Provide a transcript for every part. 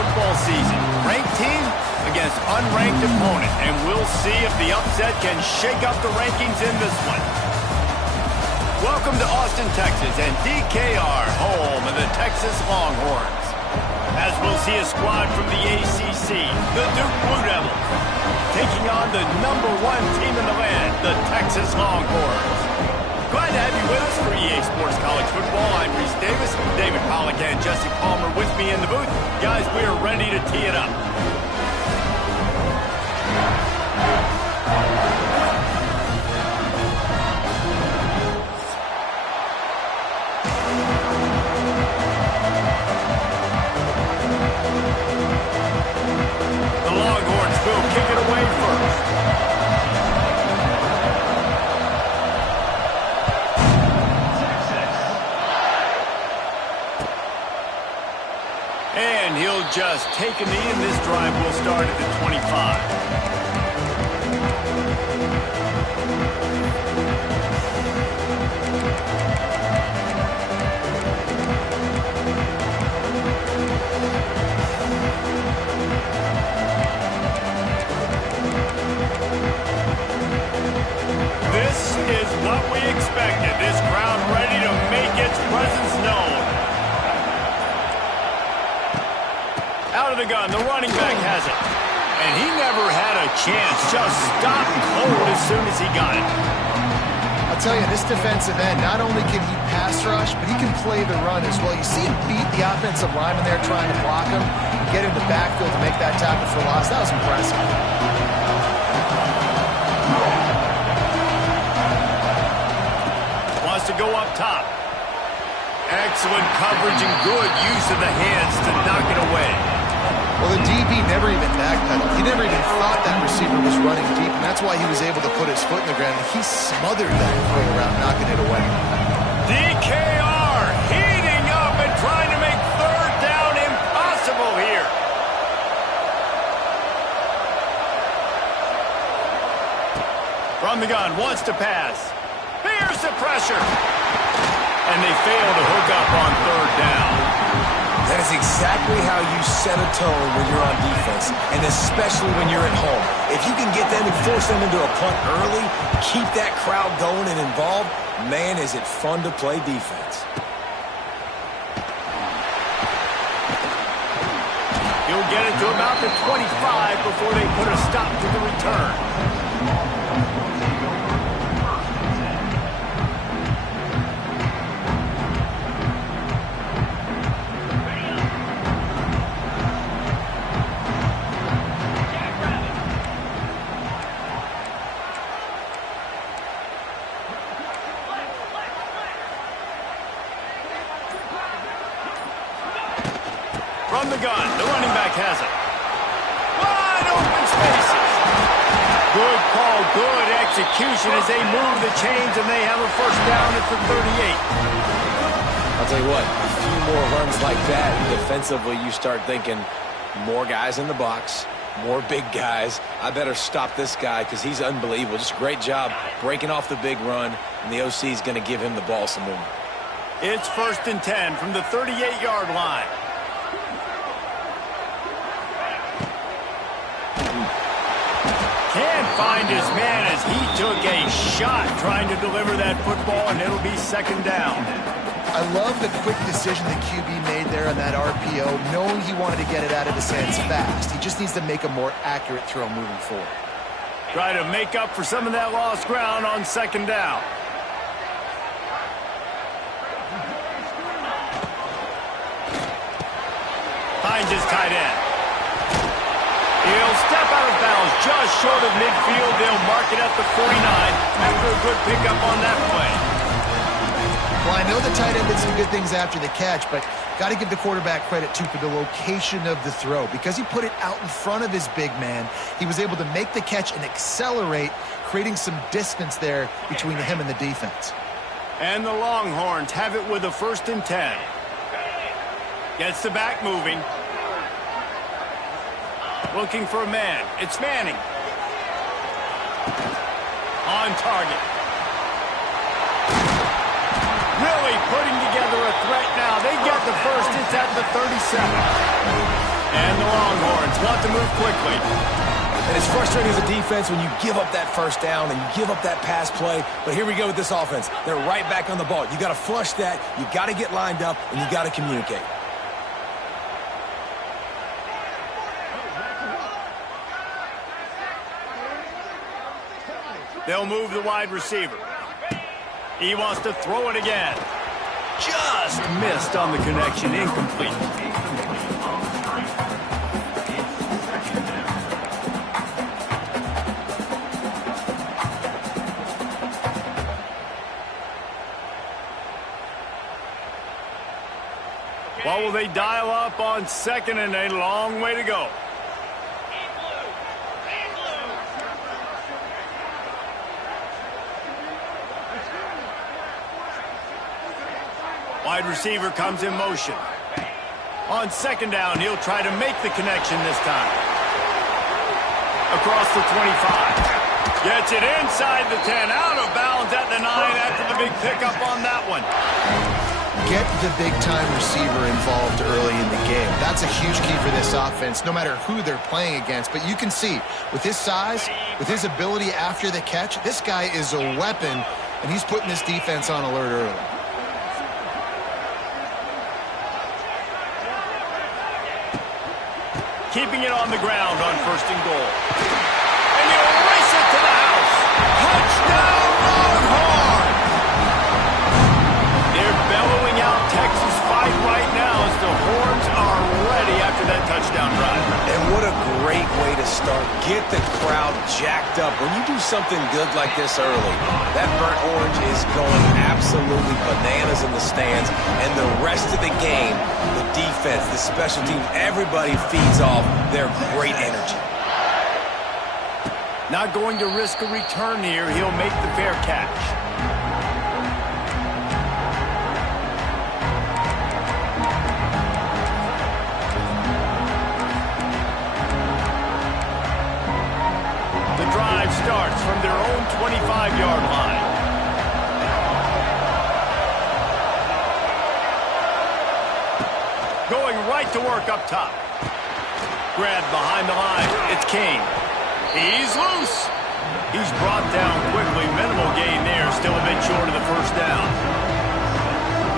football season. Ranked team against unranked opponent, and we'll see if the upset can shake up the rankings in this one. Welcome to Austin, Texas, and DKR, home of the Texas Longhorns. As we'll see a squad from the ACC, the Duke Blue Devils, taking on the #1 team in the land, the Texas Longhorns. Glad to have you with us for EA Sports College Football. I'm Reese Davis, David Pollack and Jesse Palmer with me in the booth. Guys, we are ready to tee it up. The Longhorns will kick it away first. And he'll just take a knee, and this drive will start at the 25. This is what we expected. This crowd ready to make its presence known. Out of the gun, the running back has it. And he never had a chance. Just stopped cold as soon as he got it. I'll tell you, this defensive end, not only can he pass rush, but he can play the run as well. You see him beat the offensive lineman there trying to block him, get in the backfield to make that tackle for loss. That was impressive. Wants to go up top. Excellent coverage and good use of the hands to knock it away. Well, the DB never even backpedaled. He never even thought that receiver was running deep, and that's why he was able to put his foot in the ground. And he smothered that throw around, knocking it away. DKR heating up and trying to make third down impossible here. From the gun, wants to pass. Here's the pressure. And they fail to hook up on third down. That is exactly how you set a tone when you're on defense, and especially when you're at home. If you can get them and force them into a punt early, keep that crowd going and involved, man, is it fun to play defense. He'll get it to about the 25 before they put a stop to the return. From the gun, the running back has it. Wide open spaces. Good call, good execution as they move the chains, and they have a first down at the 38. I'll tell you what, a few more runs like that, defensively you start thinking more guys in the box, more big guys. I better stop this guy because he's unbelievable. Just a great job breaking off the big run, and the OC is going to give him the ball some more. It's 1st and 10 from the 38-yard line. Can't find his man as he took a shot trying to deliver that football, and it'll be second down. I love the quick decision the QB made there on that RPO, knowing he wanted to get it out of his hands fast. He just needs to make a more accurate throw moving forward. Try to make up for some of that lost ground on second down. Finds his tight end. He'll step out of bounds just short of midfield. They'll mark it at the 49 after a good pickup on that play. Well, I know the tight end did some good things after the catch, but got to give the quarterback credit, too, for the location of the throw. Because he put it out in front of his big man, he was able to make the catch and accelerate, creating some distance there between him and the defense. And the Longhorns have it with a 1st and 10. Gets the back moving. Looking for a man. It's Manning. On target. Really putting together a threat now. They get the first. It's at the 37. And the Longhorns want to move quickly. And it's frustrating as a defense when you give up that first down and you give up that pass play. But here we go with this offense. They're right back on the ball. You got to flush that. You got to get lined up, and you got to communicate. They'll move the wide receiver. He wants to throw it again. Just missed on the connection, incomplete. What will they dial up on second and a long way to go? Wide receiver comes in motion. On second down, he'll try to make the connection this time. Across the 25. Gets it inside the 10. Out of bounds at the 9 after the big pickup on that one. Get the big-time receiver involved early in the game. That's a huge key for this offense, no matter who they're playing against. But you can see, with his size, with his ability after the catch, this guy is a weapon, and he's putting this defense on alert early. Keeping it on the ground on first and goal. And he'll race it to the house. Touchdown, Longhorn! They're bellowing out Texas fight right now as the Horns are ready after that touchdown drive. And what a great way to start. Get the crowd jacked up. When you do something good like this early, that burnt orange is going absolutely bananas in the stands. And the rest of the game, the defense, the special teams, everybody feeds off their great energy. Not going to risk a return here. He'll make the fair catch. The drive starts from their own 25-yard line. Going right to work up top. Grabbed behind the line. It's Kane. He's loose. He's brought down quickly. Minimal gain there. Still a bit short of the first down.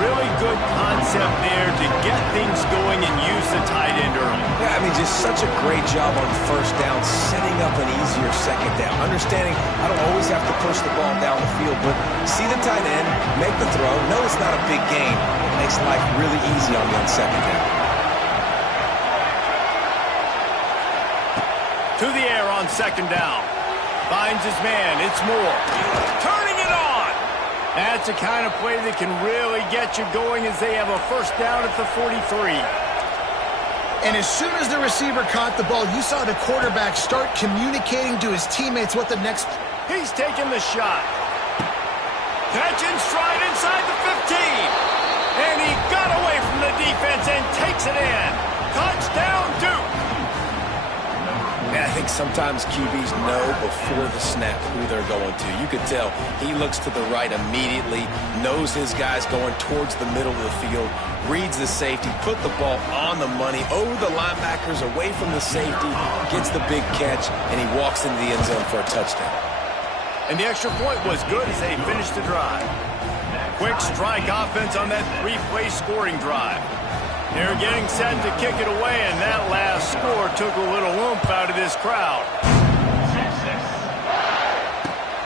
Really good concept there to get things going and use the tight end early. Yeah, I mean, just such a great job on first down, setting up an easier second down. Understanding I don't always have to push the ball down the field, but see the tight end, make the throw. No, it's not a big gain. It makes life really easy on you on second down. To the air on second down. Finds his man. It's Moore. Turning it on. That's the kind of play that can really get you going as they have a first down at the 43. And as soon as the receiver caught the ball, you saw the quarterback start communicating to his teammates what the next... He's taking the shot. Catch and stride inside the 15. And he got away from the defense and takes it in. Touchdown, Duke. Yeah, I think sometimes QBs know before the snap who they're going to. You could tell he looks to the right immediately, knows his guy's going towards the middle of the field, reads the safety, put the ball on the money, over the linebackers, away from the safety, gets the big catch, and he walks into the end zone for a touchdown. And the extra point was good as they finished the drive. Quick strike offense on that three-play scoring drive. They're getting set to kick it away, and that last score took a little oomph out of this crowd.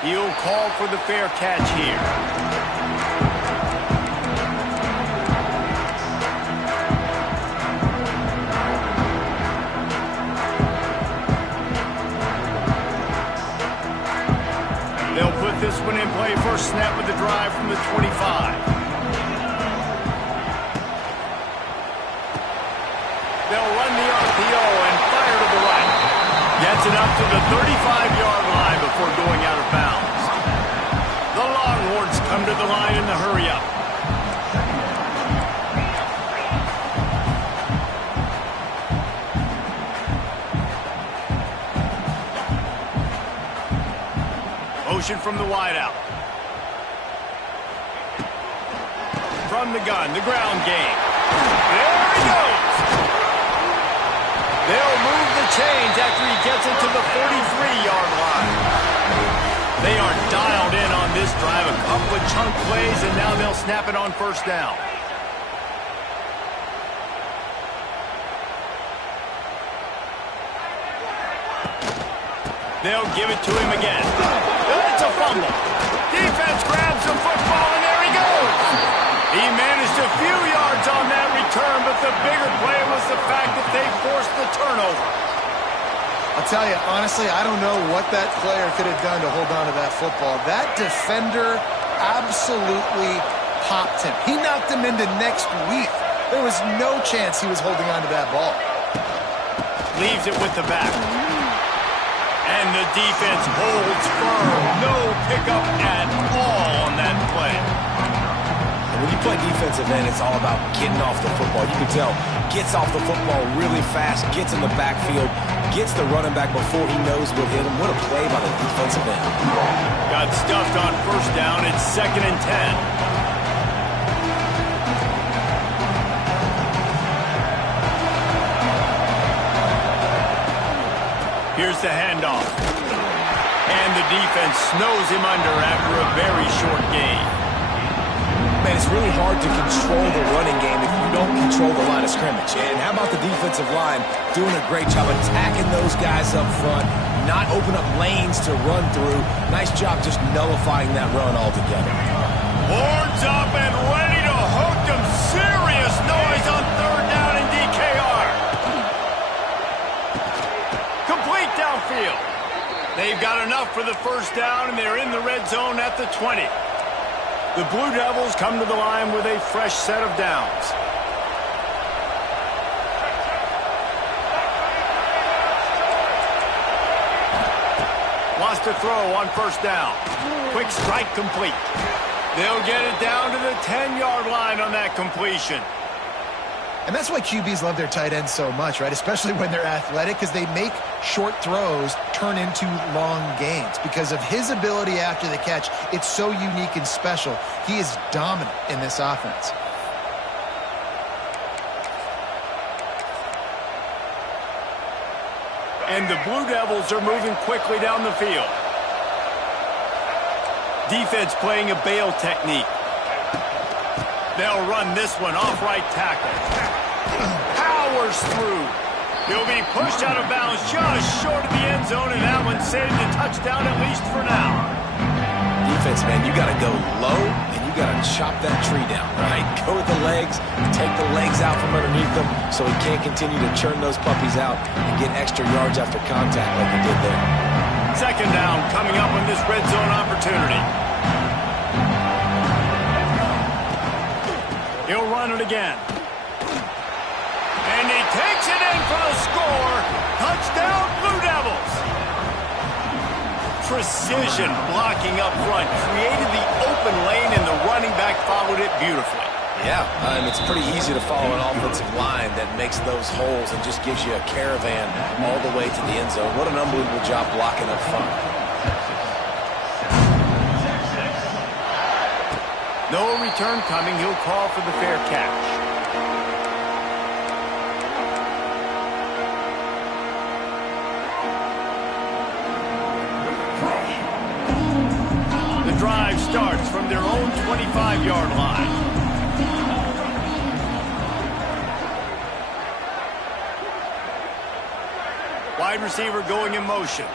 He'll call for the fair catch here. They'll put this one in play. First snap with the drive from the 25. They'll run the RPO and fire to the right. Gets it up to the 35-yard line before going out of bounds. The Longhorns come to the line in the hurry-up. Motion from the wideout. From the gun, the ground game. There he goes. They'll move the chains after he gets it to the 43-yard line. They are dialed in on this drive. A couple of chunk plays, and now they'll snap it on first down. They'll give it to him again. It's a fumble. Defense grabs the football, and there he goes. He managed a few yards on that return, but the bigger play was the fact that they forced the turnover. I'll tell you, honestly, I don't know what that player could have done to hold on to that football. That defender absolutely popped him. He knocked him into next week. There was no chance he was holding on to that ball. Leaves it with the back. And the defense holds firm. No pickup at all on that play. When you play defensive end, it's all about getting off the football. You can tell, gets off the football really fast, gets in the backfield, gets the running back before he knows what hit him. What a play by the defensive end. Got stuffed on first down. It's 2nd and 10. Here's the handoff. And the defense snows him under after a very short gain. Man, it's really hard to control the running game if you don't control the line of scrimmage. And how about the defensive line doing a great job attacking those guys up front, not open up lanes to run through. Nice job just nullifying that run altogether. Horns up and ready to hook them. Serious noise on 3rd down in DKR. Complete downfield. They've got enough for the first down, and they're in the red zone at the 20. The Blue Devils come to the line with a fresh set of downs. Wants to throw on first down. Quick strike complete. They'll get it down to the 10-yard line on that completion. And that's why QBs love their tight ends so much, right? Especially when they're athletic, because they make short throws turn into long gains. Because of his ability after the catch, it's so unique and special. He is dominant in this offense. And the Blue Devils are moving quickly down the field. Defense playing a bail technique. They'll run this one off right tackle. Powers through. He'll be pushed out of bounds just short of the end zone, and that one saved a touchdown at least for now. Defense, man, you got to go low, and you got to chop that tree down, right? Go with the legs, take the legs out from underneath them so he can't continue to churn those puppies out and get extra yards after contact like he did there. 2nd down coming up on this red zone opportunity. He'll run it again. And he takes it in for the score. Touchdown, Blue Devils. Precision blocking up front. Created the open lane, and the running back followed it beautifully. Yeah, and it's pretty easy to follow an offensive line that makes those holes and just gives you a caravan all the way to the end zone. What an unbelievable job blocking up front. No return coming. He'll call for the fair catch. The drive starts from their own 25-yard line. Wide receiver going in motion.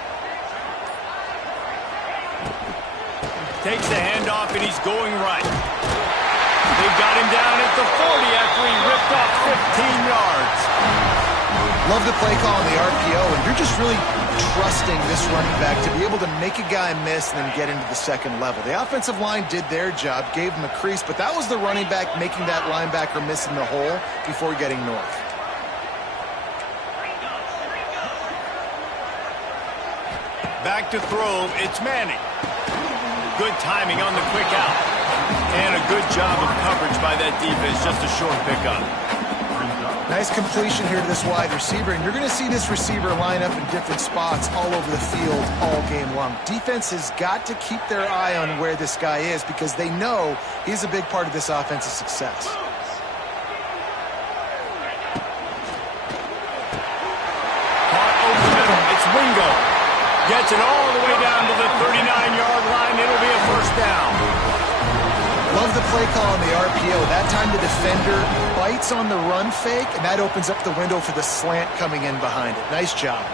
Takes the handoff, and he's going right. They've got him down at the 40 after he ripped off 15 yards. Love the play call on the RPO, and you're just really trusting this running back to be able to make a guy miss and then get into the second level. The offensive line did their job, gave him a crease, but that was the running back making that linebacker miss in the hole before getting north. Back to throw, it's Manning. Good timing on the quick out. And a good job of coverage by that defense, just a short pickup. Nice completion here to this wide receiver, and you're going to see this receiver line up in different spots all over the field all game long. Defense has got to keep their eye on where this guy is because they know he's a big part of this offense's success. Wingo gets it all the way down to the 39-yard line. It'll be a first down. Love the play call on the RPO. That time the defender bites on the run fake, and that opens up the window for the slant coming in behind it. Nice job.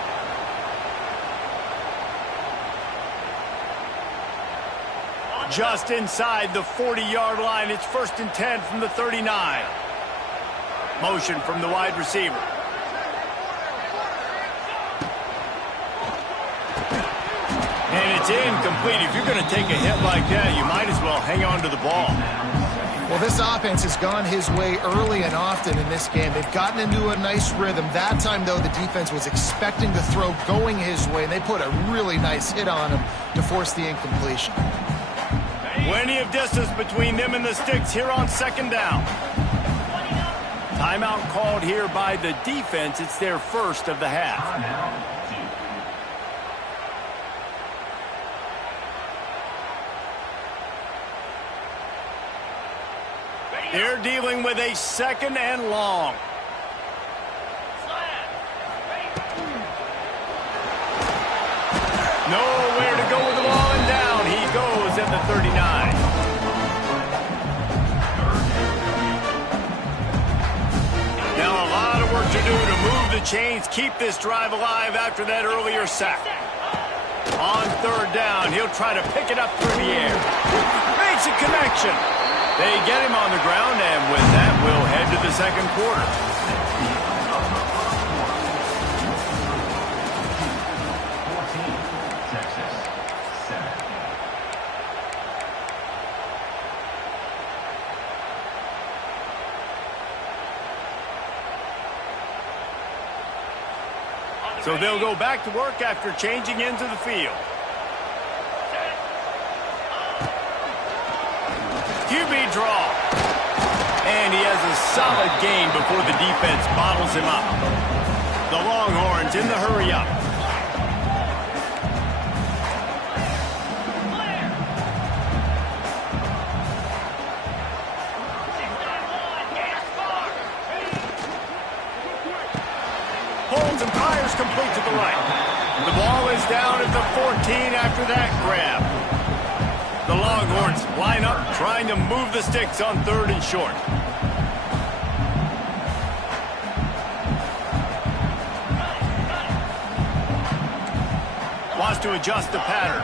Just inside the 40-yard line. It's 1st and 10 from the 39. Motion from the wide receiver. And it's incomplete. If you're going to take a hit like that, you might as well hang on to the ball. Well, this offense has gone his way early and often in this game. They've gotten into a nice rhythm. That time, though, the defense was expecting the throw going his way, and they put a really nice hit on him to force the incompletion. Plenty of distance between them and the sticks here on 2nd down. Timeout called here by the defense. It's their first of the half. They're dealing with a 2nd and long. Nowhere to go with the ball, and down he goes at the 39. Now a lot of work to do to move the chains, keep this drive alive after that earlier sack. On 3rd down, he'll try to pick it up through the air. Makes a connection. They get him on the ground, and with that, we'll head to the 2nd quarter. So they'll go back to work after changing into the field. QB draw. And he has a solid gain before the defense bottles him up. The Longhorns in the hurry up. Holds and fires complete to the right. The ball is down at the 14 after that grab. The Longhorns line up, trying to move the sticks on 3rd and short. Wants to adjust the pattern.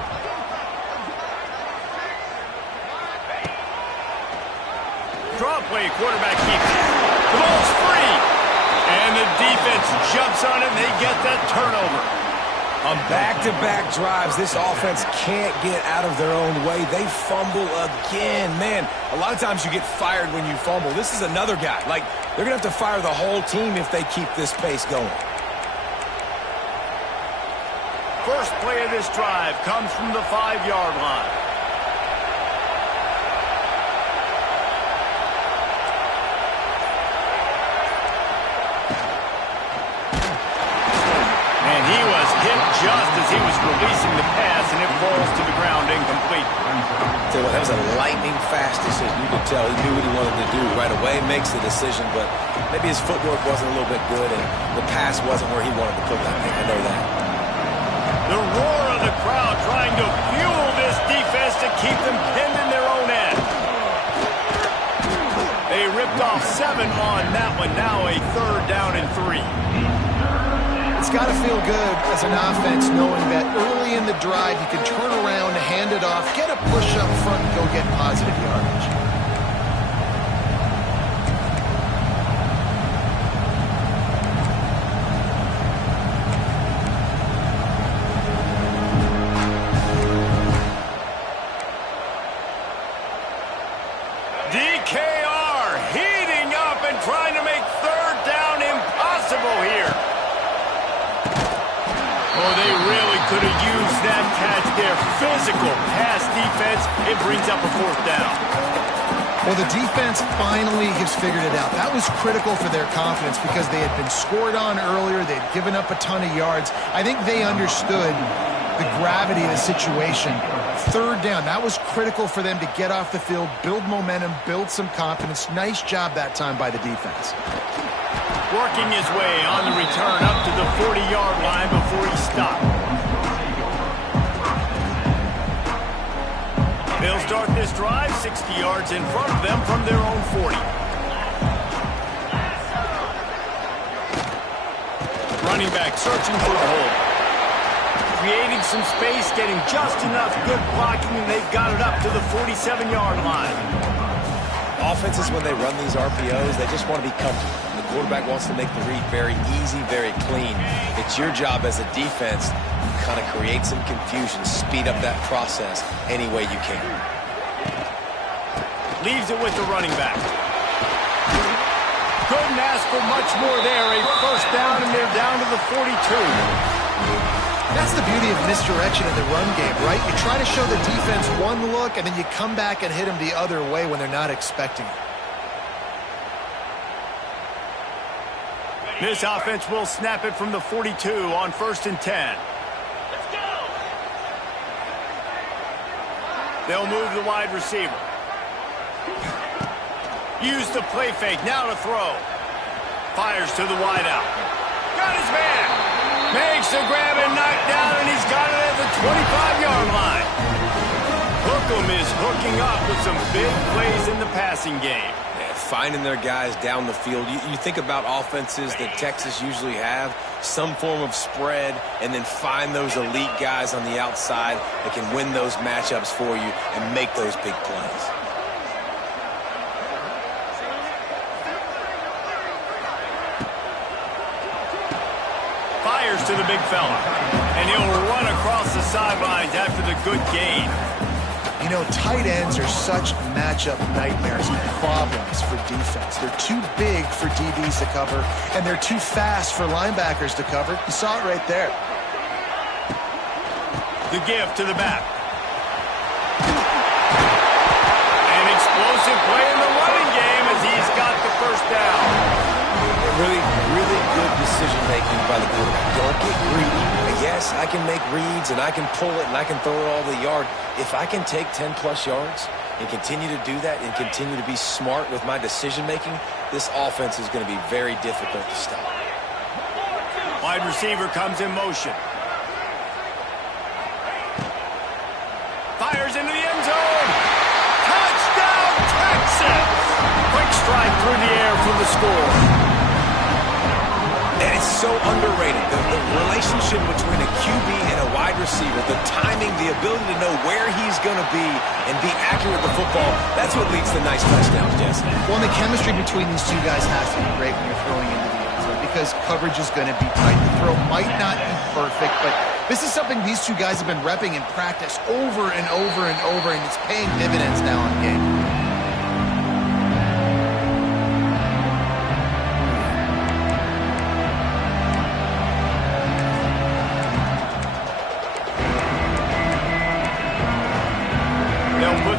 Draw play, quarterback keeps it. The ball's free. And the defense jumps on it, and they get that turnover. On back-to-back drives, this offense can't get out of their own way. They fumble again. Man, a lot of times you get fired when you fumble. This is another guy. Like, they're going to have to fire the whole team if they keep this pace going. First play of this drive comes from the 5-yard line. He was hit just as he was releasing the pass, and it falls to the ground incomplete. Tell you what, that was a lightning-fast decision. You could tell he knew what he wanted to do right away, makes the decision, but maybe his footwork wasn't a little bit good, and the pass wasn't where he wanted to put that. I know that. The roar of the crowd trying to fuel this defense to keep them pinned in their own end. They ripped off 7 on that one. Now a 3rd down and 3. It's got to feel good as an offense knowing that early in the drive you can turn around, hand it off, get a push up front, and go get positive yardage. DKR heating up and trying to make 3rd down impossible here. Oh, they really could have used that catch there. Physical pass defense. It brings up a 4th down. Well, the defense finally has figured it out. That was critical for their confidence because they had been scored on earlier. They had given up a ton of yards. I think they understood the gravity of the situation. 3rd down, that was critical for them to get off the field, build momentum, build some confidence. Nice job that time by the defense. Working his way on the return up to the 40-yard line before he stopped. They'll start this drive 60 yards in front of them from their own 40. Running back searching for a hole. Creating some space, getting just enough good blocking, and they've got it up to the 47-yard line. Offenses, when they run these RPOs, they just want to be comfortable. The quarterback wants to make the read very easy, very clean. It's your job as a defense to kind of create some confusion, speed up that process any way you can. Leaves it with the running back. Couldn't ask for much more there. A first down, and they're down to the 42. That's the beauty of misdirection in the run game, right? You try to show the defense one look, and then you come back and hit them the other way when they're not expecting it. This offense will snap it from the 42 on 1st and 10. Let's go. They'll move the wide receiver. Use the play fake, now to throw. Fires to the wideout. Got his man. Makes the grab and knocked down, and he's got it at the 25-yard line. Hookem is hooking up with some big plays in the passing game. Yeah, finding their guys down the field. You think about offenses that Texas usually have, some form of spread, and then find those elite guys on the outside that can win those matchups for you and make those big plays. To the big fella, and he'll run across the sidelines after the good gain. You know, tight ends are such matchup nightmares and problems for defense. They're too big for DBs to cover, and they're too fast for linebackers to cover. You saw it right there. The give to the back. An explosive play in the running game as he's got the first down. Really good decision-making by the quarterback. Don't get greedy. Yes, I can make reads, and I can pull it, and I can throw it all the yard. If I can take 10-plus yards and continue to do that and continue to be smart with my decision-making, this offense is going to be very difficult to stop. Wide receiver comes in motion. Fires into the end zone. Touchdown, Texas! Quick strike through the air for the score. And it's so underrated. The relationship between a QB and a wide receiver, the timing, the ability to know where he's going to be and be accurate with the football, that's what leads to nice touchdowns, Jesse. Well, the chemistry between these two guys has to be great when you're throwing into the end zone because coverage is going to be tight. The throw might not be perfect, but this is something these two guys have been repping in practice over and over and over, and it's paying dividends now in game.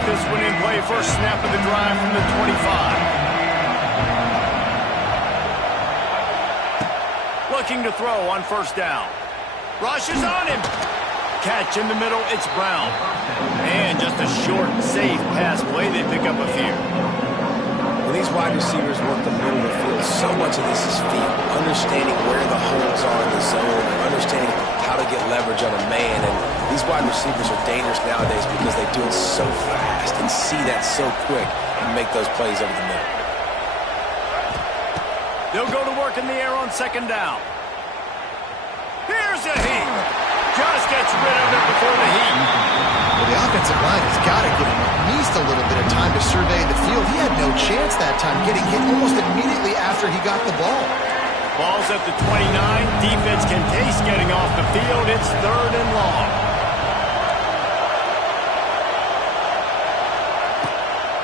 This one in play, first snap of the drive from the 25. Looking to throw on first down. Rush is on him. Catch in the middle, it's Brown. And just a short, safe pass play, they pick up a few. When these wide receivers work the middle of the field, so much of this is feel. Understanding where the holes are in the zone, understanding how to get leverage on a man. And these wide receivers are dangerous nowadays because they do it so fast and see that so quick and make those plays over the middle. They'll go to work in the air on second down. Here's a heat. Just gets rid of it before the heat. Well, the offensive line has got to give him at least a little bit of time to survey the field. He had no chance that time, getting hit almost immediately after he got the ball. Ball's at the 29. Defense can taste getting off the field. It's third and long.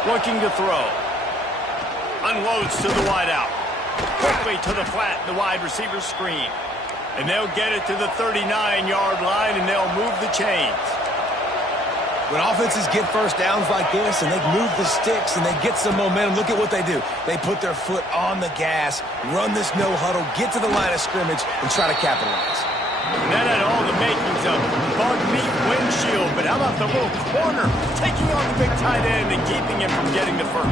Looking to throw. Unloads to the wideout. Quickly to the flat, the wide receiver screen. And they'll get it to the 39-yard line, and they'll move the chains. When offenses get first downs like this and they move the sticks and they get some momentum, look at what they do. They put their foot on the gas, run this no huddle, get to the line of scrimmage, and try to capitalize. That had all the makings of bug meat windshield, but how about the little corner taking on the big tight end and keeping him from getting the first?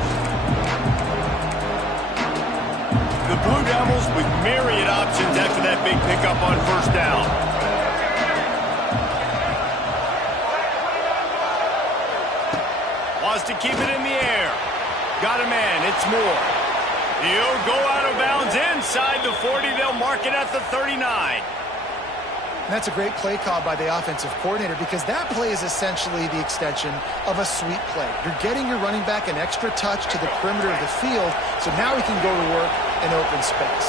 The Blue Devils with myriad options after that big pickup on first down. Wants to keep it in the air. Got a man, it's Moore. He'll go out of bounds inside the 40. They'll mark it at the 39. And that's a great play call by the offensive coordinator because that play is essentially the extension of a sweep play. You're getting your running back an extra touch to the perimeter of the field, so now he can go to work in open space.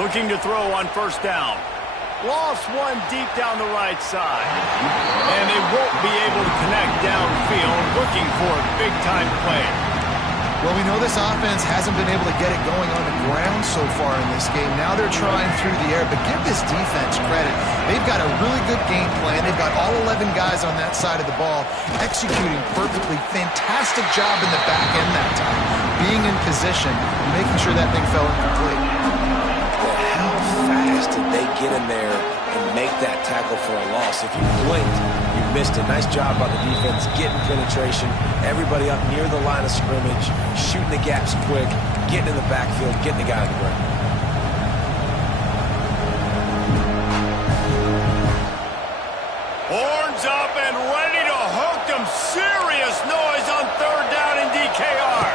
Looking to throw on first down. Lost one deep down the right side. And they won't be able to connect downfield, looking for a big-time play. Well, we know this offense hasn't been able to get it going on the ground so far in this game. Now they're trying through the air, but give this defense credit. They've got a really good game plan. They've got all 11 guys on that side of the ball executing perfectly. Fantastic job in the back end that time, being in position and making sure that thing fell incomplete. How fast did they get in there and make that tackle for a loss? If you blinked, you missed it. Nice job by the defense, getting penetration, everybody up near the line of scrimmage, shooting the gaps quick, getting in the backfield, getting the guy on the ground. Horns up and ready to hook them. Serious noise on third down in DKR.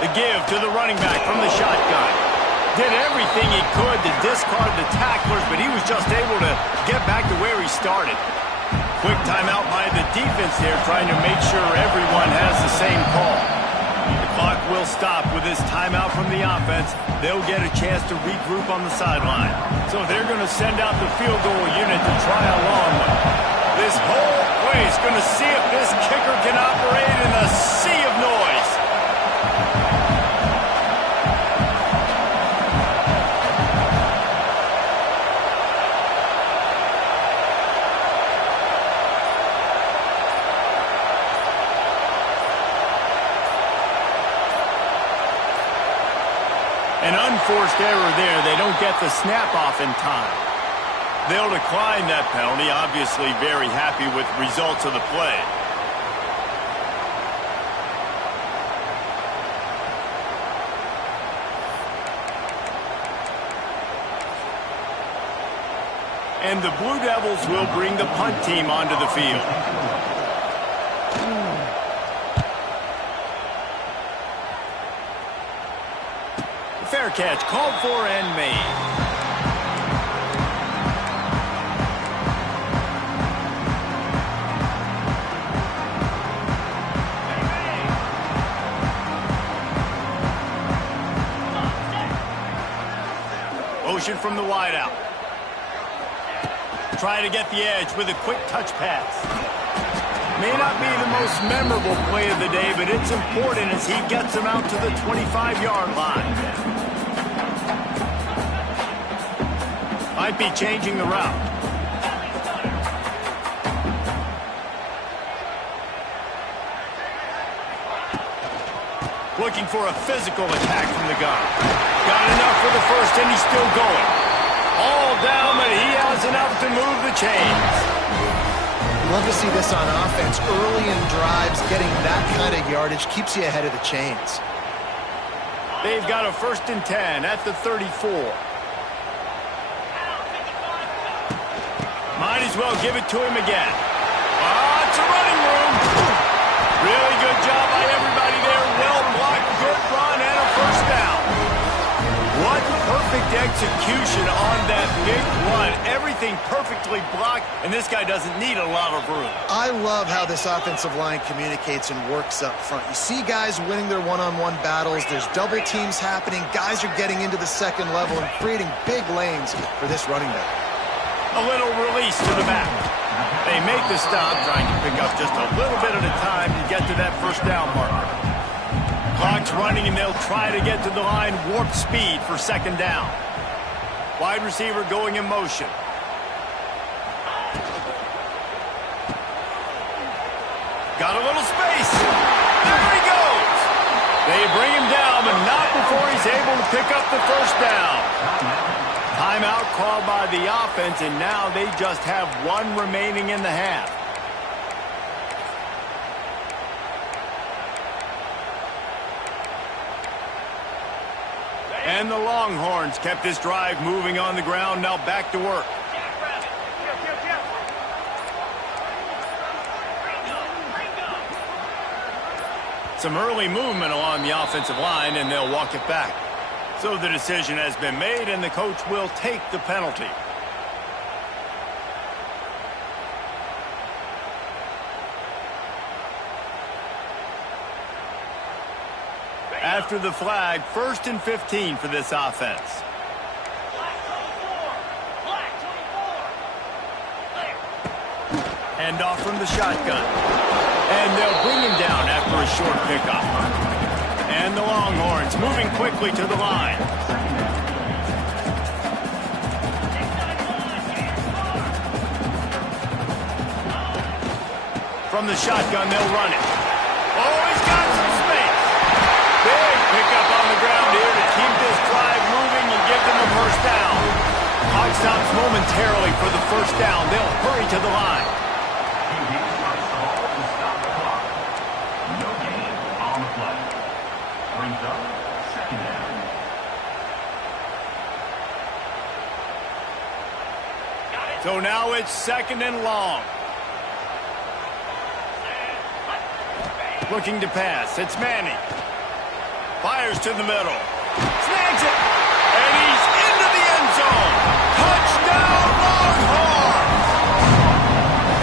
The give to the running back from the shotgun. Did everything he could to discard the tacklers, but he was just able to get back to where he started. Quick timeout by the defense here, trying to make sure everyone has the same call. The clock will stop with this timeout from the offense. They'll get a chance to regroup on the sideline. So they're going to send out the field goal unit to try a long one. This whole place going to see if this kicker can operate in a sea of noise. An unforced error there. They don't get the snap off in time. They'll decline that penalty, obviously very happy with the results of the play. And the Blue Devils will bring the punt team onto the field. Fair catch, called for and made. Motion from the wideout. Try to get the edge with a quick touch pass. May not be the most memorable play of the day, but it's important as he gets him out to the 25-yard line. Might be changing the route. Looking for a physical attack from the gun. Got enough for the first, and he's still going. All down, but he has enough to move the chains. Love to see this on offense. Early in drives, getting that kind of yardage keeps you ahead of the chains. They've got a 1st and 10 at the 34. Might as well give it to him again. It's a running room. Really good job by everybody there. Well blocked, good run, and a first down. What perfect execution on that big run. Everything perfectly blocked, and this guy doesn't need a lot of room. I love how this offensive line communicates and works up front. You see guys winning their one-on-one battles. There's double teams happening. Guys are getting into the second level and creating big lanes for this running back. A little release to the back. They make the stop, trying to pick up just a little bit at a time to get to that first down marker. Clock's running, and they'll try to get to the line warp speed for 2nd down. Wide receiver going in motion. Got a little space. There he goes. They bring him down, but not before he's able to pick up the first down. Timeout called by the offense, and now they just have one remaining in the half. And the Longhorns kept this drive moving on the ground. Now back to work. Some early movement along the offensive line, and they'll walk it back. So the decision has been made, and the coach will take the penalty. After the flag, 1st and 15 for this offense. Hand off from the shotgun. And they'll bring him down after a short pickup. And the Longhorns moving quickly to the line. From the shotgun, they'll run it. Oh, he's got some space. Big pickup on the ground here to keep this drive moving and give them a first down. Clock stops momentarily for the first down. They'll hurry to the line. So now it's 2nd and long. Looking to pass. It's Manning. Fires to the middle. Snags it. And he's into the end zone. Touchdown, Longhorns!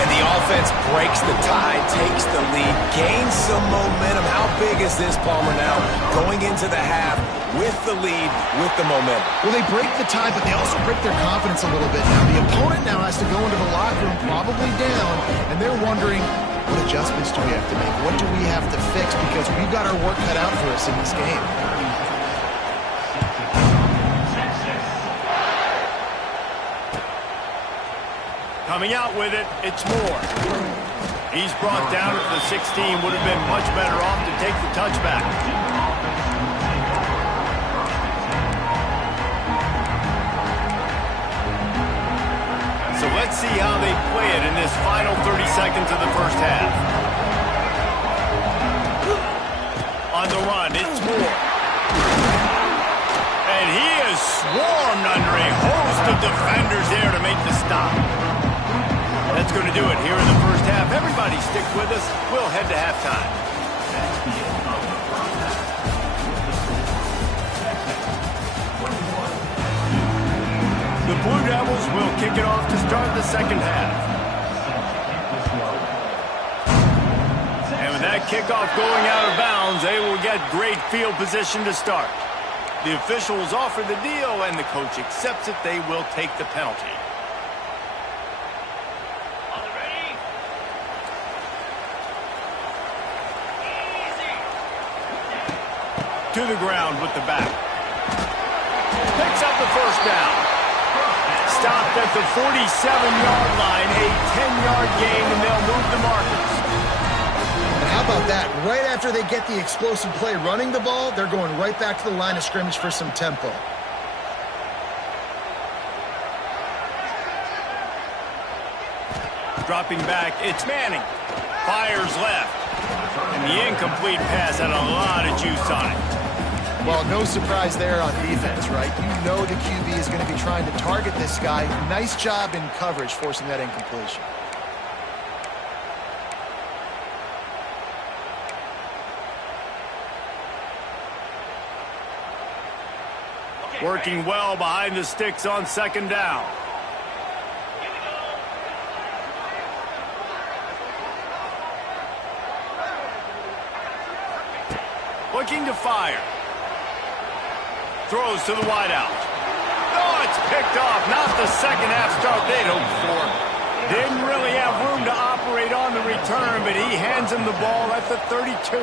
And the offense breaks the tie, takes the lead, gains some momentum. How big is this, Palmer, now? Going into the half with the lead, with the momentum. Well, they break the tie, but they also break their confidence a little bit now. The opponent now has to go into the locker room probably down, and they're wondering, what adjustments do we have to make? What do we have to fix? Because we've got our work cut out for us in this game. Coming out with it, it's Moore. He's brought down at the 16. Would have been much better off to take the touchback. So let's see how they play it in this final 30 seconds of the first half. On the run, it's Moore. And he is swarmed under a host of defenders there to make the stop. That's going to do it here in the first half. Everybody stick with us. We'll head to halftime. The Blue Devils will kick it off to start the second half. And with that kickoff going out of bounds, they will get great field position to start. The officials offer the deal, and the coach accepts it. They will take the penalty. To the ground with the back. Picks up the first down. Stopped at the 47-yard line, a 10-yard gain, and they'll move the markers. And how about that? Right after they get the explosive play running the ball, they're going right back to the line of scrimmage for some tempo. Dropping back, it's Manning. Fires left. And the incomplete pass had a lot of juice on it. Well, no surprise there on defense, right? You know the QB is going to be trying to target this guy. Nice job in coverage, forcing that incompletion. Working well behind the sticks on second down. Looking to fire. Throws to the wideout. Oh, it's picked off. Not the second half start they'd hoped for. Didn't really have room to operate on the return, but he hands him the ball at the 32.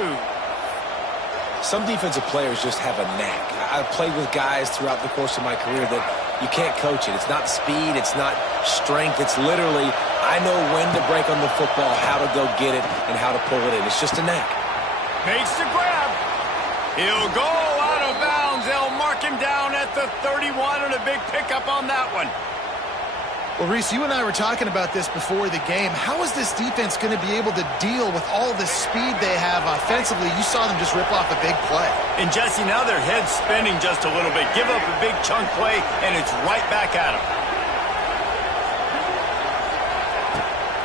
Some defensive players just have a knack. I've played with guys throughout the course of my career that you can't coach it. It's not speed. It's not strength. It's literally, I know when to break on the football, how to go get it, and how to pull it in. It's just a knack. Makes the grab. He'll go out of bounds. They'll mark him down at the 31, and a big pickup on that one. Well, Reese, you and I were talking about this before the game. How is this defense going to be able to deal with all the speed they have offensively? You saw them just rip off a big play. And, Jesse, now their head's spinning just a little bit. Give up a big chunk play, and it's right back at them.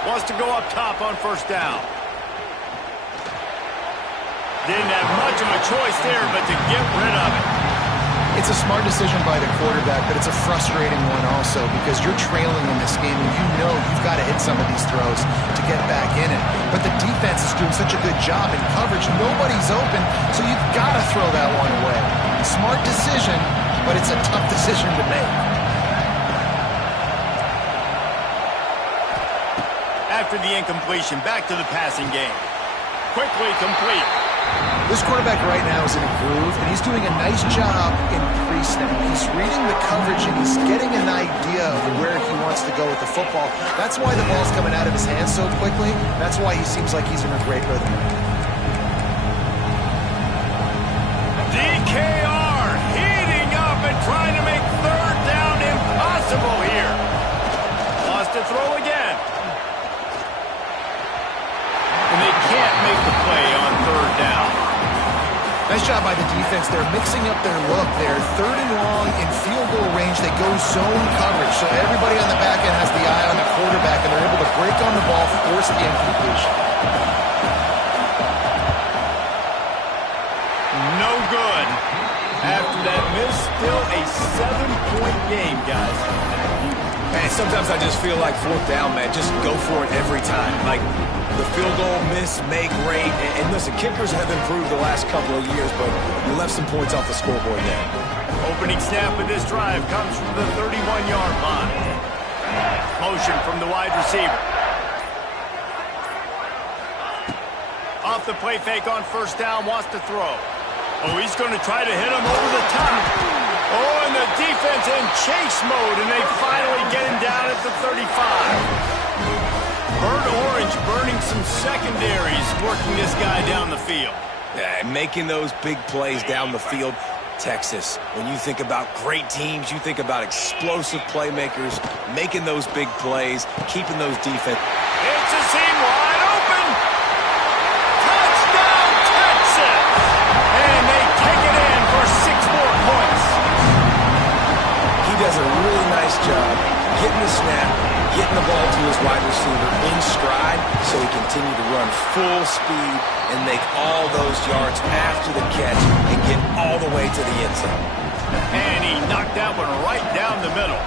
Wants to go up top on first down. Didn't have much of a choice there, but to get rid of it. It's a smart decision by the quarterback, but it's a frustrating one also because you're trailing in this game and you know you've got to hit some of these throws to get back in it. But the defense is doing such a good job in coverage. Nobody's open, so you've got to throw that one away. Smart decision, but it's a tough decision to make. After the incompletion, back to the passing game. Quickly complete. This quarterback right now is in a groove, and he's doing a nice job in pre-snap. He's reading the coverage, and he's getting an idea of where he wants to go with the football. That's why the ball's coming out of his hands so quickly. That's why he seems like he's in a great rhythm. DKR heating up and trying to make third down impossible here. Lost to throw again. And they can't make the play on third down. Nice job by the defense. They're mixing up their look. They're third and long in field goal range. They go zone coverage. So everybody on the back end has the eye on the quarterback, and they're able to break on the ball, force the incompletion. No good. After that miss, still a 7-point game, guys. Man, sometimes I just feel like fourth down, man. Just go for it every time. Like, the field goal miss, make great. And listen, kickers have improved the last couple of years, but you left some points off the scoreboard there. Opening snap of this drive comes from the 31-yard line. Motion from the wide receiver. Off the play fake on first down, wants to throw. Oh, he's going to try to hit him over the top. Oh, and the defense in chase mode, and they finally get him down at the 35. Burnt Orange burning some secondaries, working this guy down the field. Yeah, making those big plays down the field. Texas, when you think about great teams, you think about explosive playmakers, making those big plays, keeping those defense. It's a seam wide open. Touchdown, Texas! And they take it in for 6 more points. He does a really nice job getting the snap, getting the ball to his wide receiver in stride so he continued to run full speed and make all those yards after the catch and get all the way to the end zone. And he knocked that one right down the middle.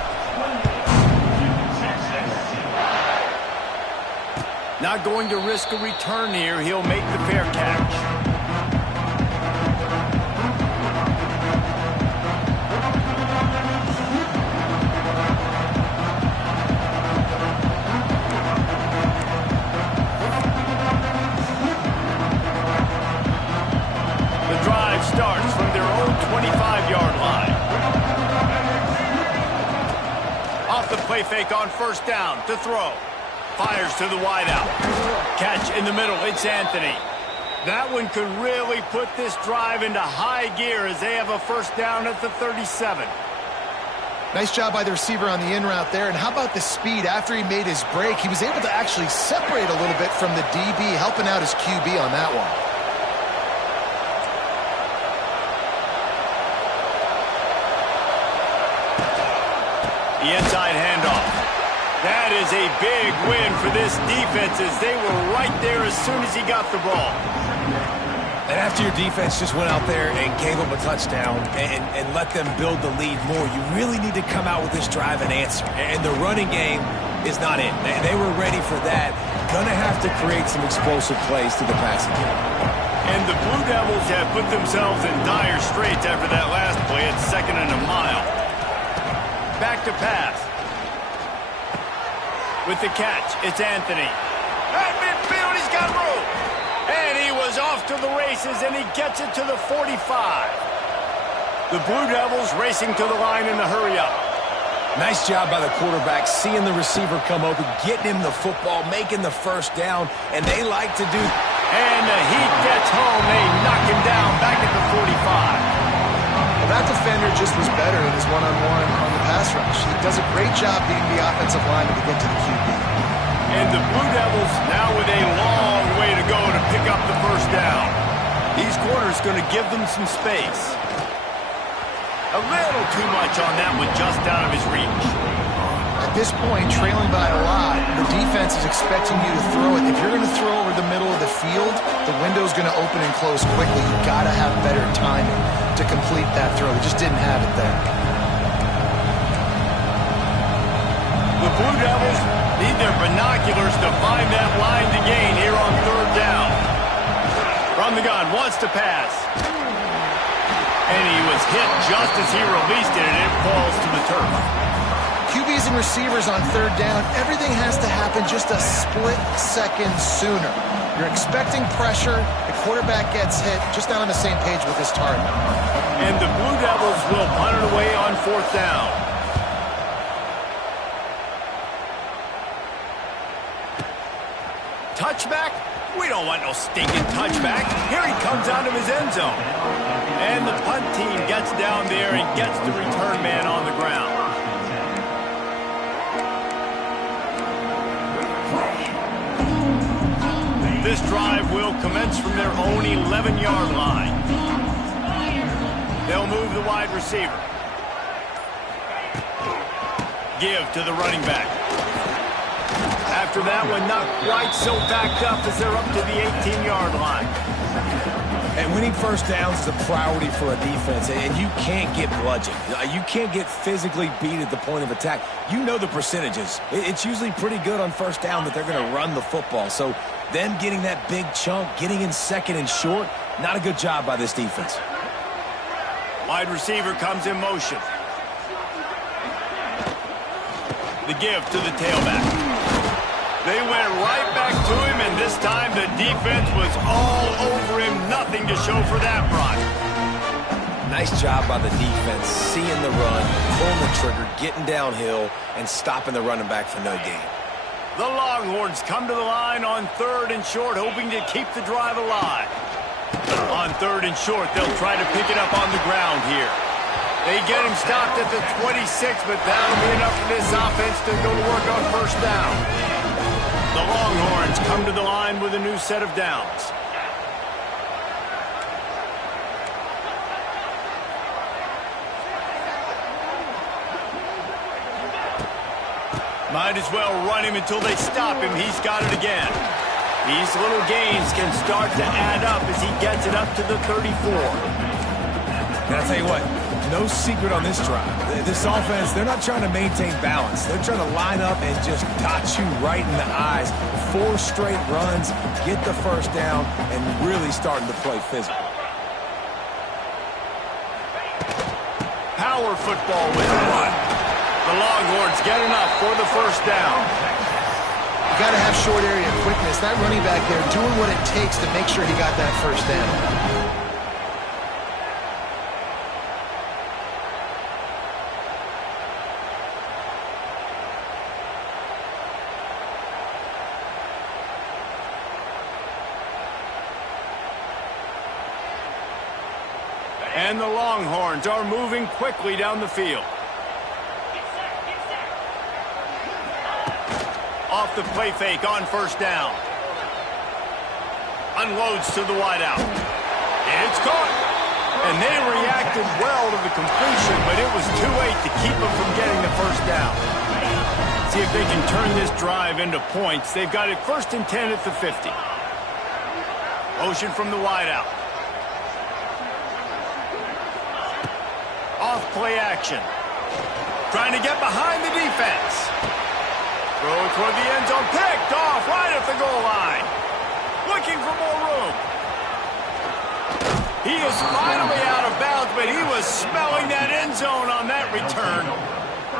Not going to risk a return here. He'll make the fair catch. Starts from their own 25-yard line. Off the play fake on first down to throw. Fires to the wideout. Catch in the middle. It's Anthony. That one could really put this drive into high gear as they have a first down at the 37. Nice job by the receiver on the in route there. And how about the speed after he made his break? He was able to actually separate a little bit from the DB, helping out his QB on that one. The inside handoff. That is a big win for this defense as they were right there as soon as he got the ball. And after your defense just went out there and gave them a touchdown and let them build the lead more, you really need to come out with this drive and answer. And the running game is not in. They were ready for that. Gonna have to create some explosive plays to the passing game. And the Blue Devils have put themselves in dire straits after that last play at 2nd and a mile. Back to pass. With the catch, it's Anthony. At midfield, he's got room. And he was off to the races, and he gets it to the 45. The Blue Devils racing to the line in the hurry-up. Nice job by the quarterback, seeing the receiver come open, getting him the football, making the first down, and they like to do. And the heat gets home. They knock him down back at the 45. Well, that defender just was better in his one-on-one on the pass rush. He Does a great job being the offensive lineman to get to the QB. And the Blue Devils now with a long way to go to pick up the first down. These corners going to give them some space. A little too much on that one, just out of his reach. At this point, trailing by a lot, the defense is expecting you to throw it. If you're going to throw over the middle of the field, the window's going to open and close quickly. You've got to have better timing to complete that throw. They just didn't have it there. The Blue Devils need their binoculars to find that line to gain here on third down. From the gun, wants to pass. And he was hit just as he released it, and it falls to the turf. QBs and receivers on third down, everything has to happen just a split second sooner. You're expecting pressure, the quarterback gets hit, just not on the same page with his target. And the Blue Devils will punt it away on fourth down. Touchback? We don't want no stinking touchback. Here he comes out of his end zone. And the punt team gets down there and gets the return man on the ground. This drive will commence from their own 11-yard line. They'll move the wide receiver. Give to the running back. After that one, not quite so backed up as they're up to the 18-yard line. And winning first downs is a priority for a defense, and you can't get bludgeoned. You can't get physically beat at the point of attack. You know the percentages. It's usually pretty good on first down that they're going to run the football. So them getting that big chunk, getting in second and short, not a good job by this defense. Wide receiver comes in motion. The give to the tailback. They went right back to him, and this time the defense was all over him. Nothing to show for that run. Nice job by the defense, seeing the run, pulling the trigger, getting downhill, and stopping the running back for no gain. The Longhorns come to the line on third and short, hoping to keep the drive alive. On third and short, they'll try to pick it up on the ground here. They get him stopped at the 26, but that'll be enough for this offense to go to work on first down. The Longhorns come to the line with a new set of downs. Might as well run him until they stop him. He's got it again. These little gains can start to add up as he gets it up to the 34. And I'll tell you what, no secret on this drive. This offense, they're not trying to maintain balance. They're trying to line up and just dot you right in the eyes. 4 straight runs, get the first down, and really starting to play physical. Power football with one. The Longhorns get enough for the first down. You got to have short area quickness. That running back there doing what it takes to make sure he got that first down. And the Longhorns are moving quickly down the field. Off the play fake on first down. Unloads to the wideout. It's caught. And they reacted well to the completion, but it was too late to keep them from getting the first down. See if they can turn this drive into points. They've got it 1st and 10 at the 50. Motion from the wideout. Off play action. Trying to get behind the defense. Throw toward the end zone. Picked off right at the goal line. Looking for more room. He is finally out of bounds, but he was smelling that end zone on that return.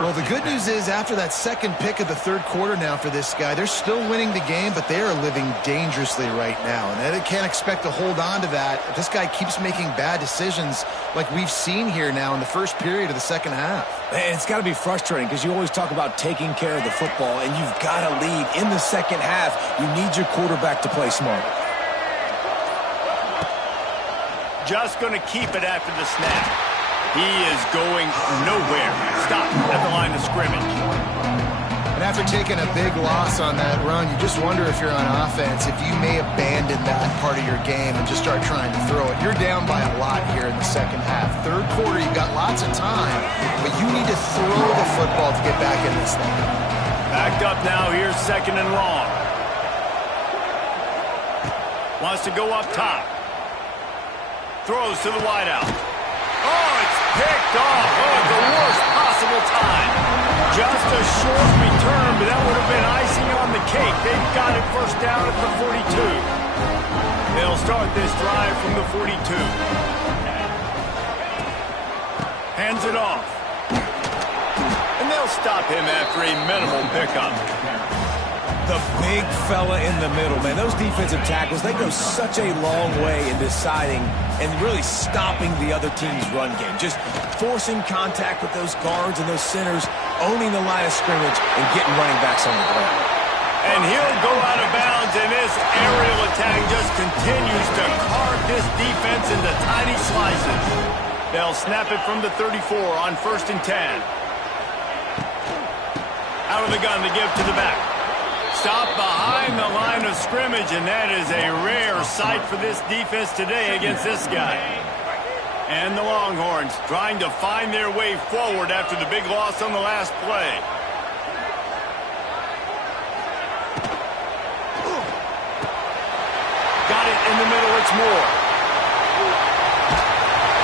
Well, the good news is after that second pick of the third quarter now for this guy, they're still winning the game, but they are living dangerously right now. And they can't expect to hold on to that. This guy keeps making bad decisions like we've seen here now in the first period of the second half. And it's got to be frustrating because you always talk about taking care of the football, and you've got to lead in the second half. You need your quarterback to play smart. Just going to keep it after the snap. He is going nowhere. Stop at the line of scrimmage. And after taking a big loss on that run, you just wonder if you're on offense, if you may abandon that part of your game and just start trying to throw it. You're down by a lot here in the second half. Third quarter, you've got lots of time, but you need to throw the football to get back in this thing. Backed up now. Here's second and long. Wants to go up top. Throws to the wideout. Oh, it's picked off. Oh, at the worst possible time. Just a short return, but that would have been icing on the cake. They've got it first down at the 42. They'll start this drive from the 42. Hands it off. And they'll stop him after a minimal pickup. The big fella in the middle, man. Those defensive tackles, they go such a long way in deciding and really stopping the other team's run game. Just forcing contact with those guards and those centers, owning the line of scrimmage, and getting running backs on the ground. And he'll go out of bounds, and this aerial attack just continues to carve this defense into tiny slices. They'll snap it from the 34 on 1st and 10. Out of the gun to give to the back. Stop behind the line of scrimmage, and that is a rare sight for this defense today against this guy. And the Longhorns trying to find their way forward after the big loss on the last play. Got it in the middle, it's Moore.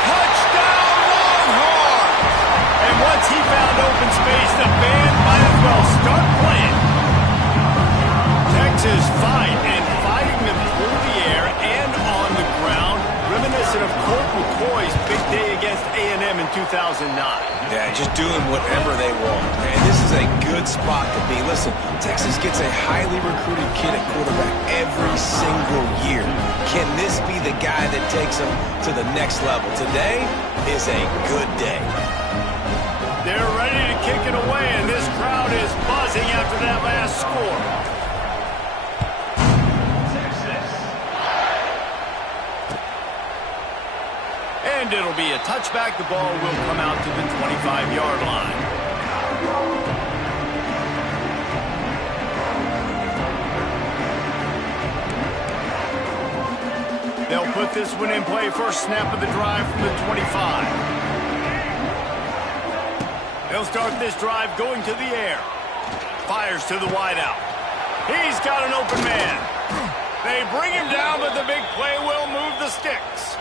Touchdown, Longhorns! And once he found open space, the band might as well start playing. Texas fighting them through the air and on the ground, reminiscent of Colt McCoy's big day against A&M in 2009. Yeah, just doing whatever they want. Man, this is a good spot to be. Listen, Texas gets a highly recruited kid at quarterback every single year. Can this be the guy that takes them to the next level? Today is a good day. They're ready to kick it away, and this crowd is buzzing after that last score. And it'll be a touchback. The ball will come out to the 25-yard line. They'll put this one in play. First snap of the drive from the 25. They'll start this drive going to the air. Fires to the wideout. He's got an open man. They bring him down, but the big play will move the sticks.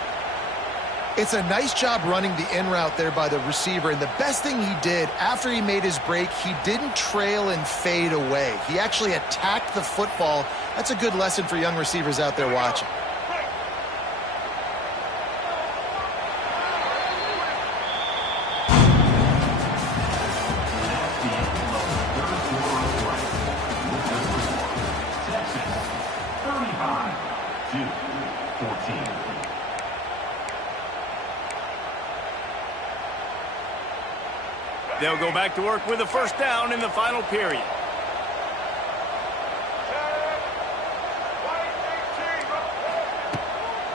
It's a nice job running the in route there by the receiver, and the best thing he did after he made his break, he didn't trail and fade away. He actually attacked the football. That's a good lesson for young receivers out there watching. They'll go back to work with a first down in the final period.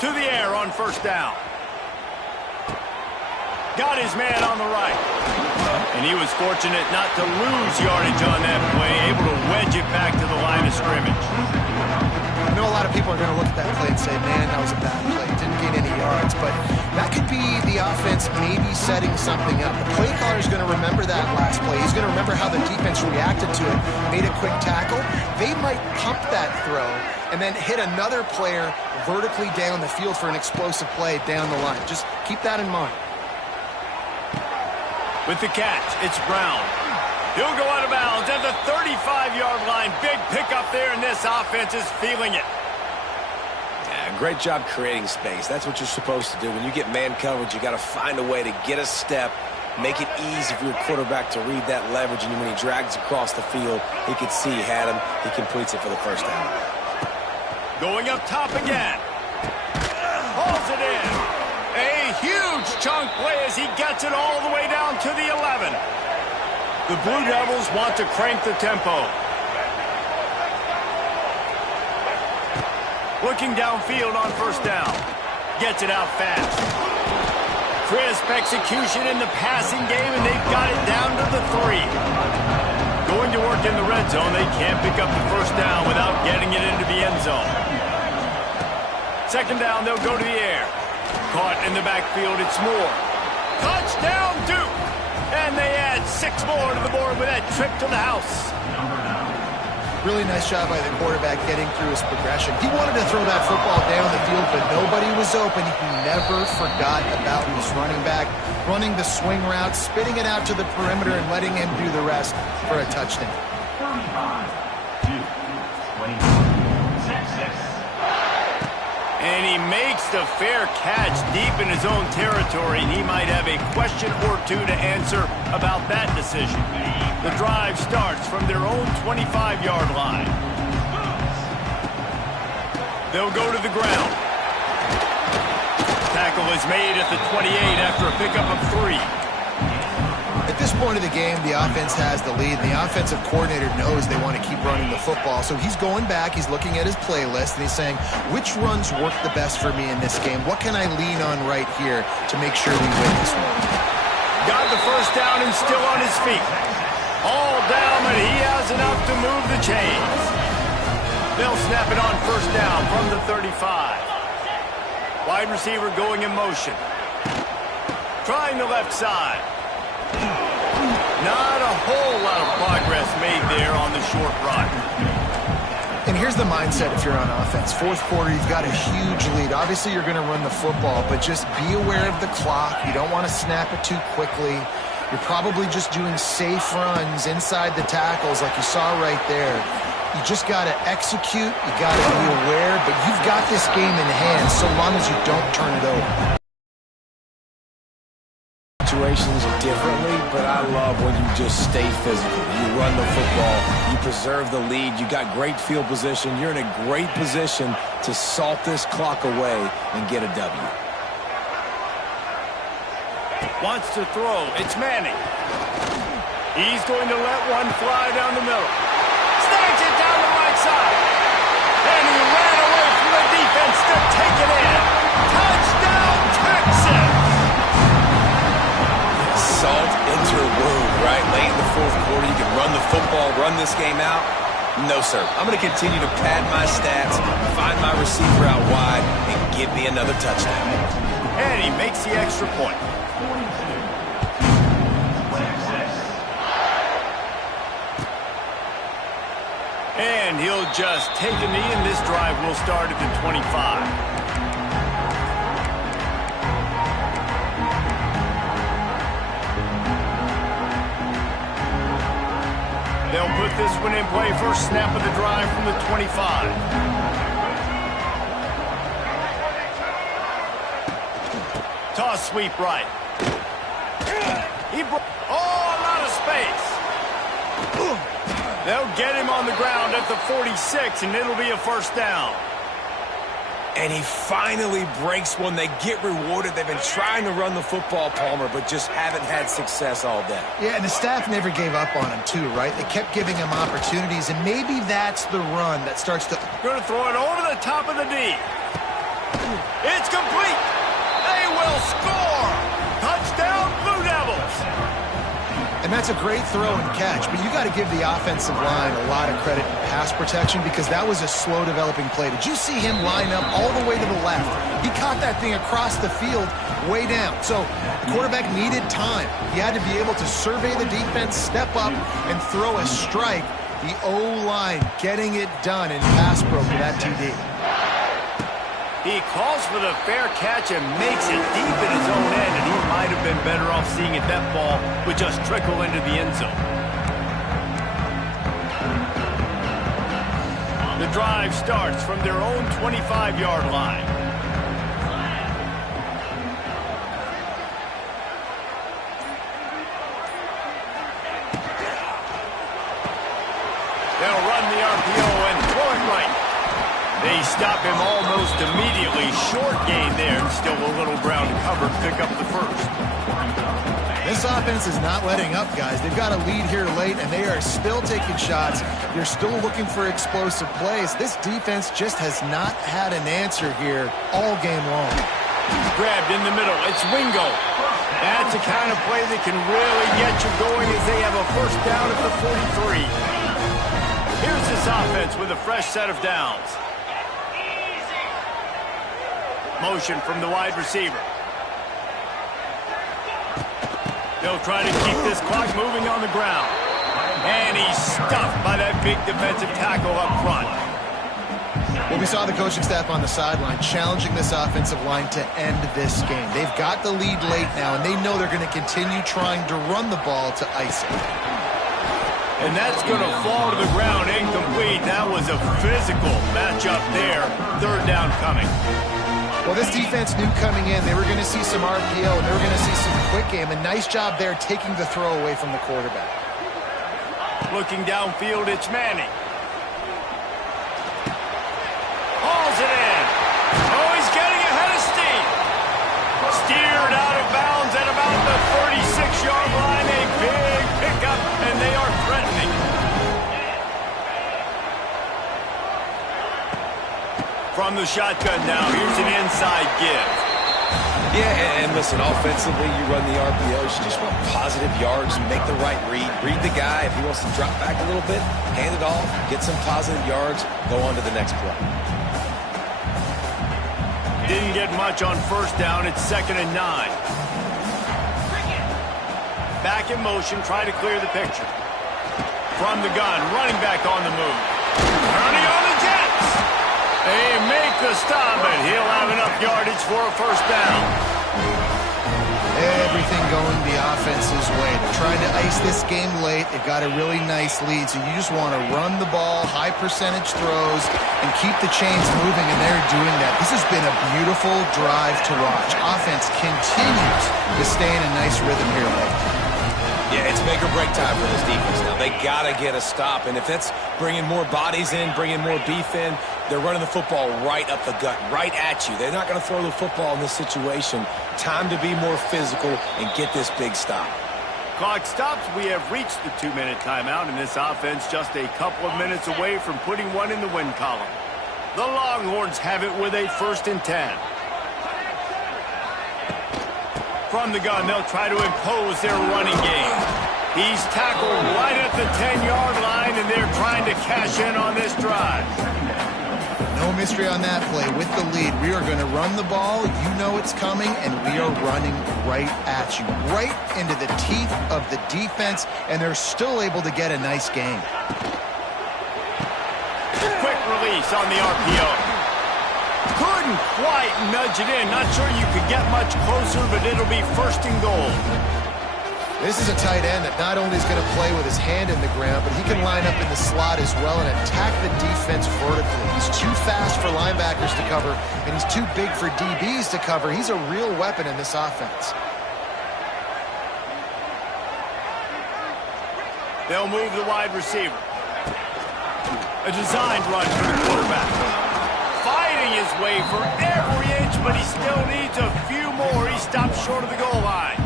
To the air on first down. Got his man on the right. And he was fortunate not to lose yardage on that play, able to wedge it back to the line of scrimmage. I know a lot of people are going to look at that play and say, man, that was a bad play. Didn't gain any yards, but that could be the offense maybe setting something up. The play caller is going to remember that last play. He's going to remember how the defense reacted to it, made a quick tackle. They might pump that throw and then hit another player vertically down the field for an explosive play down the line. Just keep that in mind. With the catch, it's Brown. He'll go out of bounds at the 35-yard line. Big pickup there, and this offense is feeling it. Yeah, great job creating space. That's what you're supposed to do. When you get man coverage, you got to find a way to get a step, make it easy for your quarterback to read that leverage, and when he drags across the field, he can see he had him. He completes it for the first down. Going up top again. Hauls it in. A huge chunk play as he gets it all the way down to the 11. The Blue Devils want to crank the tempo. Looking downfield on first down. Gets it out fast. Crisp execution in the passing game, and they've got it down to the 3. Going to work in the red zone. They can't pick up the first down without getting it into the end zone. Second down, they'll go to the air. Caught in the backfield, it's Moore. Touchdown, Duke! And they add 6 more to the board with that trip to the house. Really nice job by the quarterback getting through his progression. He wanted to throw that football down the field, but nobody was open. He never forgot about his running back, running the swing route, spitting it out to the perimeter, and letting him do the rest for a touchdown. 35-20. And he makes the fair catch deep in his own territory. He might have a question or two to answer about that decision. The drive starts from their own 25-yard line. They'll go to the ground. Tackle is made at the 28 after a pickup of 3. At this point of the game, the offense has the lead, and the offensive coordinator knows they want to keep running the football. So he's going back, he's looking at his playlist, and he's saying, which runs work the best for me in this game? What can I lean on right here to make sure we win this one? Got the first down and still on his feet. All down, but he has enough to move the chains. They'll snap it on first down from the 35. Wide receiver going in motion. Trying the left side. Not a whole lot of progress made there on the short run. And here's the mindset if you're on offense. Fourth quarter, you've got a huge lead. Obviously, you're going to run the football, but just be aware of the clock. You don't want to snap it too quickly. You're probably just doing safe runs inside the tackles like you saw right there. You just got to execute. You got to be aware, but you've got this game in hand so long as you don't turn it over. Situations differently, but I love when you just stay physical. You run the football, you preserve the lead, you got great field position, you're in a great position to salt this clock away and get a W. Wants to throw, it's Manning. He's going to let one fly down the middle. Snags it down the right side. And he ran away from the defense to take it in. Touchdown, Texas! Salt into a wound, right? Late in the fourth quarter, you can run the football, run this game out. No, sir. I'm going to continue to pad my stats, find my receiver out wide, and give me another touchdown. And he makes the extra point. And he'll just take a knee, and this drive will start at the 25. They'll put this one in play. First snap of the drive from the 25. Toss sweep right. A lot of space. They'll get him on the ground at the 46, and it'll be a first down. And he finally breaks one. They get rewarded. They've been trying to run the football, Palmer, but just haven't had success all day. Yeah, and the staff never gave up on him, too, right? They kept giving him opportunities, and maybe that's the run that starts to... Going to throw it over the top of the D. It's complete. They will score. Touchdown, Blue Devils. And that's a great throw and catch, but you got to give the offensive line a lot of credit in pass protection because that was a slow developing play. Did you see him line up all the way to the left? He caught that thing across the field way down. So the quarterback needed time. He had to be able to survey the defense, step up, and throw a strike. The O-line getting it done in pass pro for that TD. He calls for the fair catch and makes it deep in his own end, and he might have been better off seeing it that ball would just trickle into the end zone. The drive starts from their own 25-yard line. They'll run the RPO and throw it right. They stop him almost immediately. Short gain there, and still a little ground cover to pick up the first. This offense is not letting up, guys. They've got a lead here late, and they are still taking shots. They're still looking for explosive plays. This defense just has not had an answer here all game long. Grabbed in the middle. It's Wingo. That's the kind of play that can really get you going as they have a first down at the 43. Here's this offense with a fresh set of downs. Motion from the wide receiver. They'll try to keep this clock moving on the ground. And he's stuffed by that big defensive tackle up front. Well, we saw the coaching staff on the sideline challenging this offensive line to end this game. They've got the lead late now, and they know they're going to continue trying to run the ball to ice it. And that's going to fall to the ground incomplete. That was a physical matchup there. Third down coming. Well, this defense knew coming in they were going to see some RPO, and they were going to see some quick game. A nice job there taking the throw away from the quarterback. Looking downfield, it's Manning. Hauls it in. Oh, he's getting ahead of steam. Steered out of bounds at about the 36-yard line. A big pickup, and they are threatening. From the shotgun now, here's an inside give. Yeah, and listen, offensively, you run the RPOs. You just want positive yards, make the right read. Read the guy. If he wants to drop back a little bit, hand it off, get some positive yards, go on to the next play. Didn't get much on first down. It's 2nd and 9. Back in motion, try to clear the picture. From the gun, running back on the move. Running on the Jets. They make the stop, and he'll have enough yardage for a first down. Everything going the offense's way. They're trying to ice this game late. They've got a really nice lead, so you just want to run the ball, high percentage throws, and keep the chains moving, and they're doing that. This has been a beautiful drive to watch. Offense continues to stay in a nice rhythm here late. Yeah, it's make or break time for this defense now. They got to get a stop, and if that's bringing more bodies in, bringing more beef in, they're running the football right up the gut, right at you. They're not going to throw the football in this situation. Time to be more physical and get this big stop. Clock stops. We have reached the 2-minute timeout, and this offense just a couple of minutes away from putting one in the win column. The Longhorns have it with a 1st and 10. From the gun, they'll try to impose their running game. He's tackled right at the 10-yard line, and they're trying to cash in on this drive. No mystery on that play. With the lead, we are going to run the ball. You know it's coming, and we are running right at you, right into the teeth of the defense, and they're still able to get a nice game. Quick release on the RPO. Couldn't quite nudge it in. Not sure you could get much closer, but it'll be 1st and goal. This is a tight end that not only is going to play with his hand in the ground, but he can line up in the slot as well and attack the defense vertically. He's too fast for linebackers to cover, and he's too big for DBs to cover. He's a real weapon in this offense. They'll move the wide receiver. A designed run for the quarterback. Fighting his way for every inch, but he still needs a few more. He stops short of the goal line.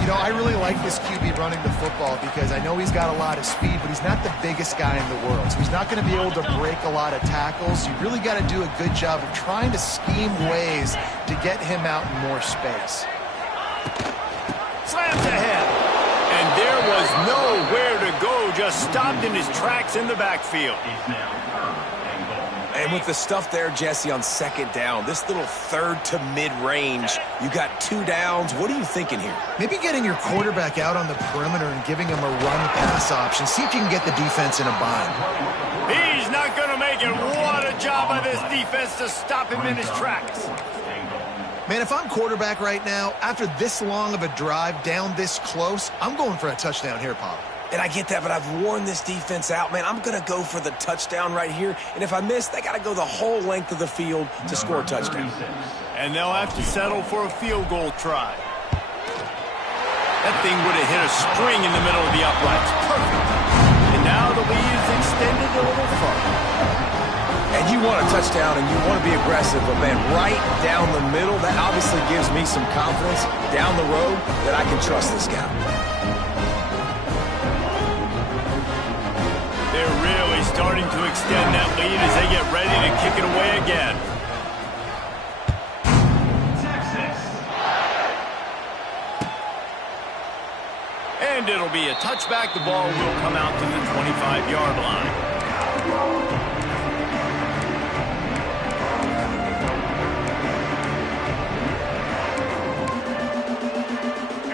You know, I really like this QB running the football because I know he's got a lot of speed, but he's not the biggest guy in the world. So he's not going to be able to break a lot of tackles. You really got to do a good job of trying to scheme ways to get him out in more space. Slams ahead. And there was nowhere to go, just stopped in his tracks in the backfield. And with the stuff there, Jesse, on 2nd down, this little 3rd to mid-range, you got 2 downs. What are you thinking here? Maybe getting your quarterback out on the perimeter and giving him a run-pass option. See if you can get the defense in a bind. He's not going to make it. What a job by this defense to stop him in his tracks. Man, if I'm quarterback right now, after this long of a drive down this close, I'm going for a touchdown here, Paul. And I get that, but I've worn this defense out, man. I'm going to go for the touchdown right here. And if I miss, they got to go the whole length of the field to score a touchdown. And they'll have to settle for a field goal try. That thing would have hit a string in the middle of the uprights. Perfect. And now the lead is extended a little further. And you want a touchdown and you want to be aggressive, but, man, right down the middle, that obviously gives me some confidence down the road that I can trust this guy. They're really starting to extend that lead as they get ready to kick it away again. And it'll be a touchback. The ball will come out to the 25-yard line.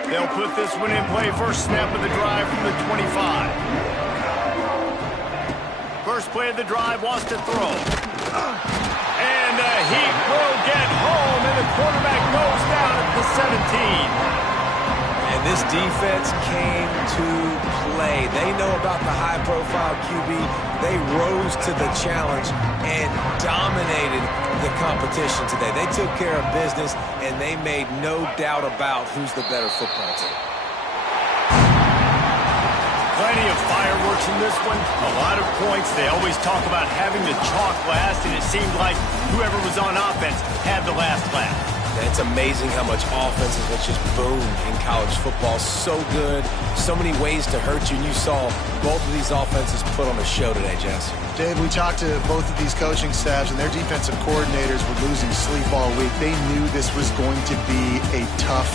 They'll put this one in play. First snap of the drive from the 25. First play of the drive, wants to throw. And he will get home, and the quarterback goes down at the 17. And this defense came to play. They know about the high-profile QB. They rose to the challenge and dominated the competition today. They took care of business, and they made no doubt about who's the better football team. Plenty of fireworks in this one. A lot of points. They always talk about having the chalk last, and it seemed like whoever was on offense had the last laugh. It's amazing how much offenses have just boomed in college football. So good. So many ways to hurt you. And you saw both of these offenses put on a show today, Jess. Dave, we talked to both of these coaching staffs, and their defensive coordinators were losing sleep all week. They knew this was going to be a tough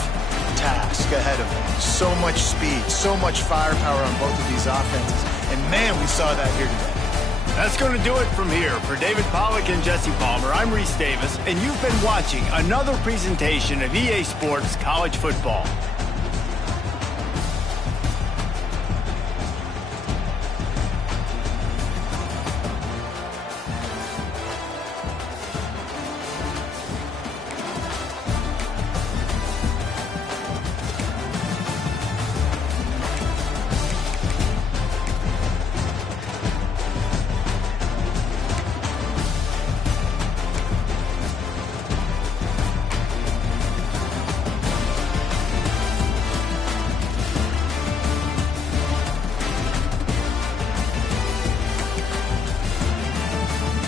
task ahead of them. So much speed, so much firepower on both of these offenses. And, man, we saw that here today. That's going to do it from here. For David Pollack and Jesse Palmer, I'm Reese Davis, and you've been watching another presentation of EA Sports College Football.